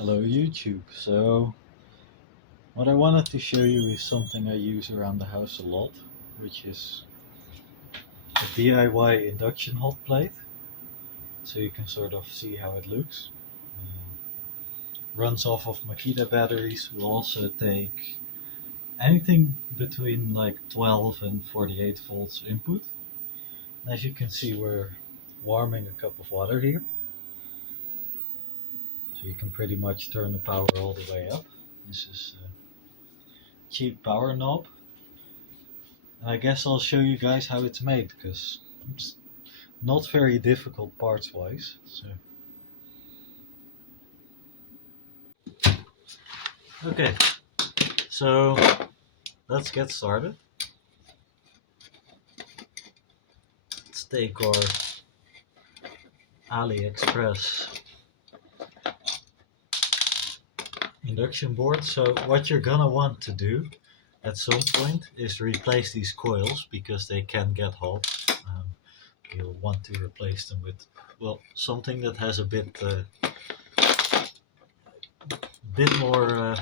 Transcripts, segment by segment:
Hello YouTube. So what I wanted to show you is something I use around the house a lot, which is a DIY induction hot plate. So you can sort of see how it looks. Runs off of Makita batteries, will also take anything between like 12 and 48 volts input. As you can see, we're warming a cup of water here. So you can pretty much turn the power all the way up. This is a cheap power knob. I guess I'll show you guys how it's made, because it's not very difficult parts wise. Okay, so let's get started. Let's take our AliExpress induction board. So what you're gonna want to do at some point is replace these coils, because they can get hot. You'll want to replace them with, well, something that has a bit more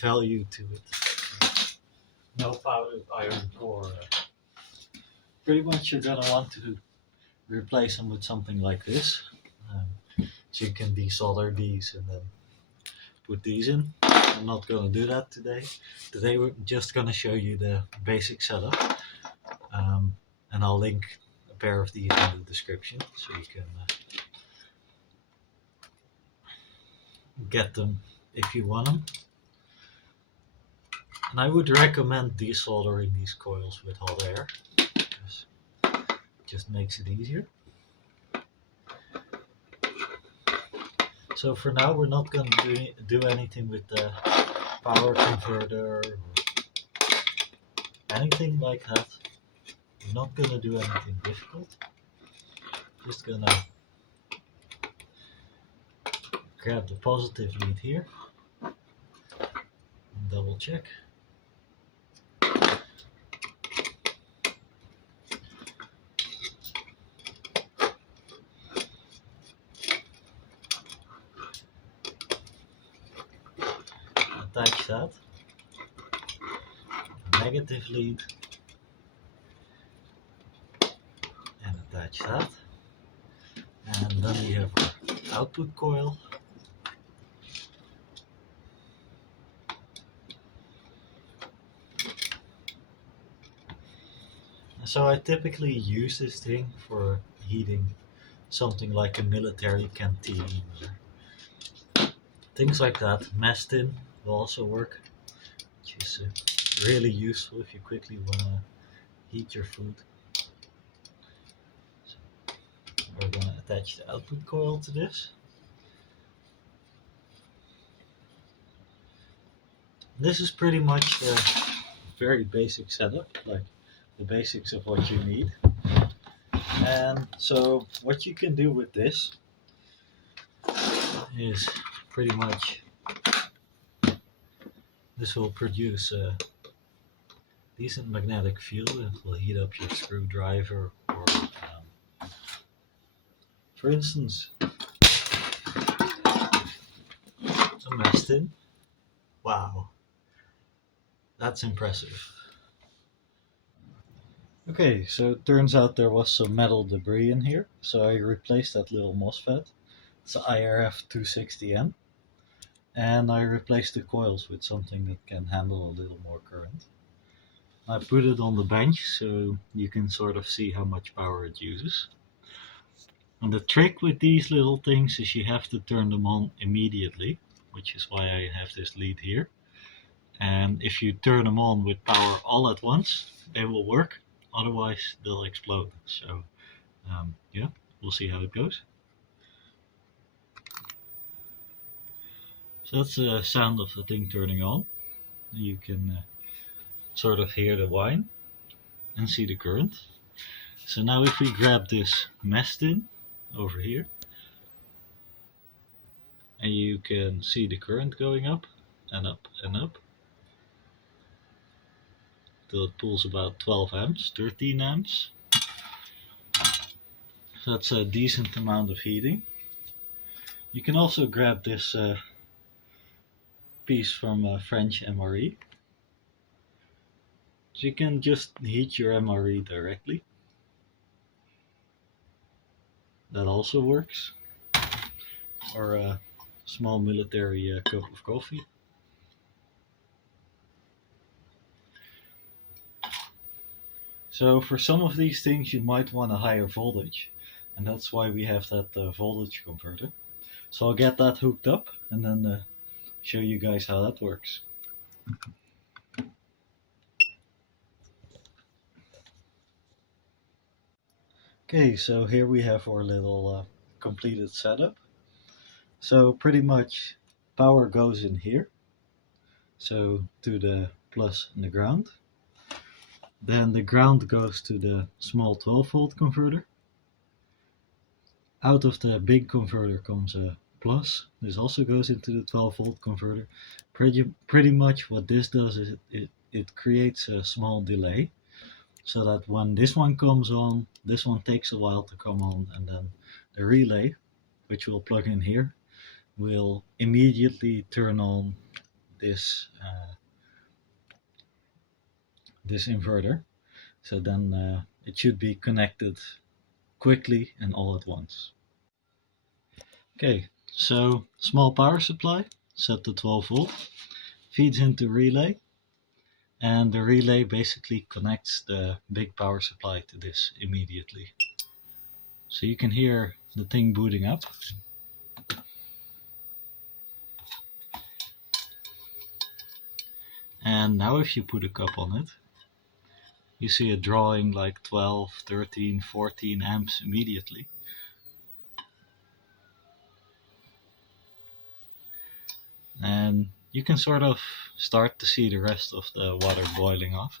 value to it. No powdered iron core. Pretty much you're gonna want to replace them with something like this. So you can desolder these and then put these in. I'm not gonna do that today. Today we're just gonna show you the basic setup. And I'll link a pair of these in the description so you can get them if you want them. And I would recommend desoldering these coils with hot air, because it just makes it easier. So for now we're not going to do anything with the power converter or anything like that. We're not going to do anything difficult. Just going to grab the positive lead here and double check. Attach that. Negative lead. And attach that. And then we have our output coil. So I typically use this thing for heating something like a military canteen or things like that. Messtin will also work, which is really useful if you quickly want to heat your food. So we're going to attach the output coil to this. This is pretty much a very basic setup, like the basics of what you need. And so what you can do with this is pretty much, this will produce a decent magnetic field. It will heat up your screwdriver, or for instance a messtin. Wow, that's impressive. Okay, so it turns out there was some metal debris in here, so I replaced that little MOSFET. It's an IRF260N, and I replaced the coils with something that can handle a little more current. I put it on the bench so you can sort of see how much power it uses. And the trick with these little things is you have to turn them on immediately, which is why I have this lead here. And if you turn them on with power all at once, they will work. Otherwise they'll explode. So yeah, we'll see how it goes. So that's the sound of the thing turning on. You can sort of hear the whine and see the current. So now if we grab this messtin over here, and you can see the current going up and up and up till it pulls about 12 amps, 13 amps. So that's a decent amount of heating. You can also grab this piece from French MRE. So you can just heat your MRE directly. That also works. Or a small military cup of coffee. So for some of these things you might want a higher voltage, and that's why we have that voltage converter. So I'll get that hooked up and then show you guys how that works. Okay, so here we have our little completed setup. So pretty much power goes in here, so to the plus and the ground. Then the ground goes to the small 12 volt converter. Out of the big converter comes a plus. This also goes into the 12 volt converter. Pretty much what this does is it creates a small delay, so that when this one comes on, this one takes a while to come on, and then the relay, which we'll plug in here, will immediately turn on this this inverter. So then it should be connected quickly and all at once. Okay, so small power supply set to 12 volt, feeds into relay, and the relay basically connects the big power supply to this immediately. So you can hear the thing booting up. And now if you put a cup on it, you see it drawing like 12, 13, 14 amps immediately. And you can sort of start to see the rest of the water boiling off.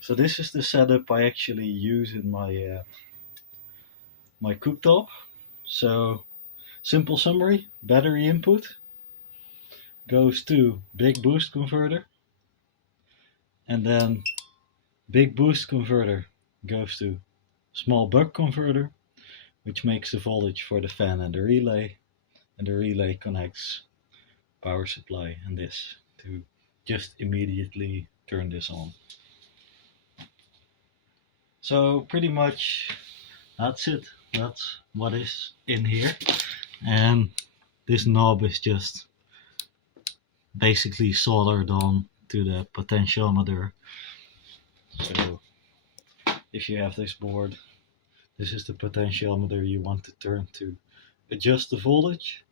So this is the setup I actually use in my my cooktop. So simple summary: battery input goes to big boost converter, and then big boost converter goes to small buck converter, which makes the voltage for the fan and the relay connects power supply and this to just immediately turn this on. So pretty much that's it. That's what is in here. And this knob is just basically soldered on to the potentiometer. So if you have this board, this is the potentiometer you want to turn to adjust the voltage.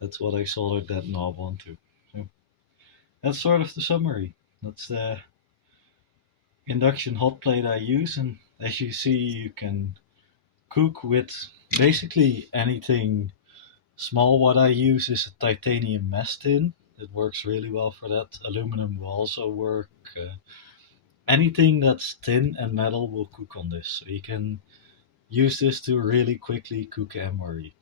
That's what I soldered that knob onto. So that's sort of the summary. That's the induction hot plate I use, and as you see, you can cook with basically anything small. What I use is a titanium messtin. It works really well for that. Aluminum will also work. Anything that's thin and metal will cook on this. So you can use this to really quickly cook MRE.